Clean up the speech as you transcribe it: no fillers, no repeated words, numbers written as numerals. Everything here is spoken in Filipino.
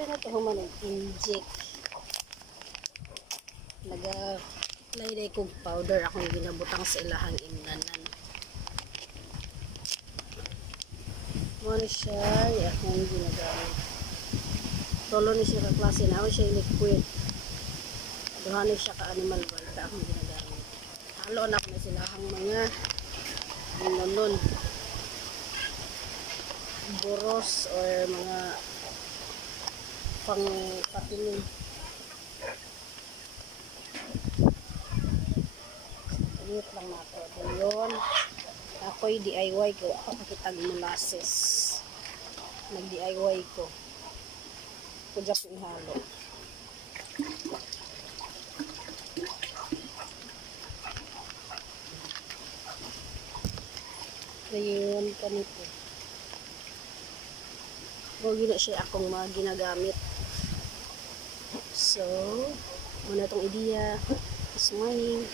try na ito human inject. Nagalay kong powder akong ginabutang sa ilahang imnanan. Muna siya, akong ginagamit. Tolo ni siya kaklase na, ako siya liquid. Duhan siya ka-animal balta akong ginagamit. Halo na ko na silahang mga nonon. Boros or mga pang-patinin. Init lang nato. Yun. Ako'y DIY ko. Ako pakitag molasses. Nag-DIY ko. Kudya ko ihalo. Ngayon, kanito. Huwag na siya akong mga ginagamit. So, muna itong idea. This morning.